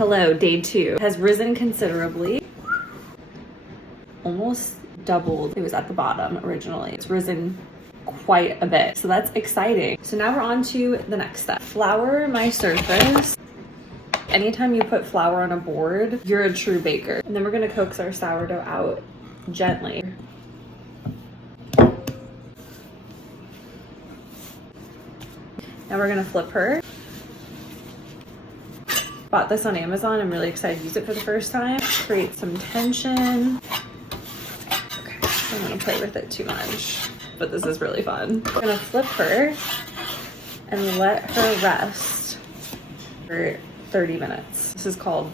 Hello, day 2 has risen considerably, almost doubled. It was at the bottom originally. It's risen quite a bit, so that's exciting. So now we're on to the next step. Flour my surface. Anytime you put flour on a board, you're a true baker. And then we're gonna coax our sourdough out gently. Now we're gonna flip her. Bought this on Amazon. I'm really excited to use it for the first time. Create some tension. Okay, I don't want to play with it too much, but this is really fun. I'm gonna flip her and let her rest for 30 minutes. This is called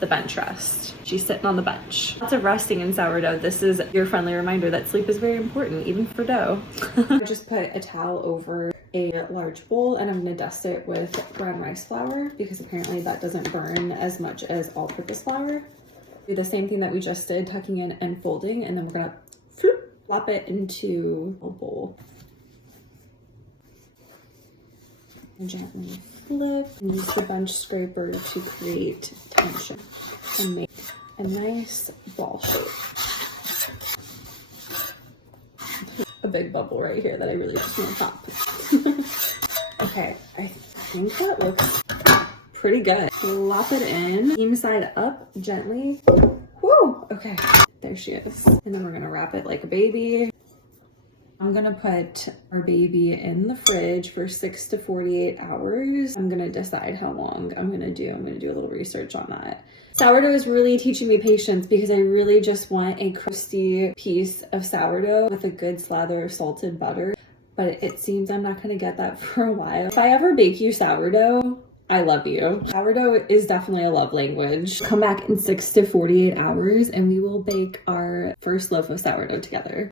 the bench rest. She's sitting on the bench. Lots of resting in sourdough. This is your friendly reminder that sleep is very important, even for dough. I just put a towel over a large bowl and I'm gonna dust it with brown rice flour because apparently that doesn't burn as much as all-purpose flour. Do the same thing that we just did, tucking in and folding, and then we're gonna flop it into a bowl. And gently flip and use the bench scraper to create tension and make a nice ball shape. A big bubble right here that I really just want to pop. Okay, I think that looks pretty good. Flop it in, seam side up gently. Woo! Okay, there she is. And then we're gonna wrap it like a baby. I'm gonna put our baby in the fridge for 6 to 48 hours. I'm gonna decide how long I'm gonna do a little research on that. Sourdough is really teaching me patience because I really just want a crusty piece of sourdough with a good slather of salted butter. But it seems I'm not gonna get that for a while. If I ever bake you sourdough, I love you. Sourdough is definitely a love language. Come back in 6 to 48 hours and we will bake our first loaf of sourdough together.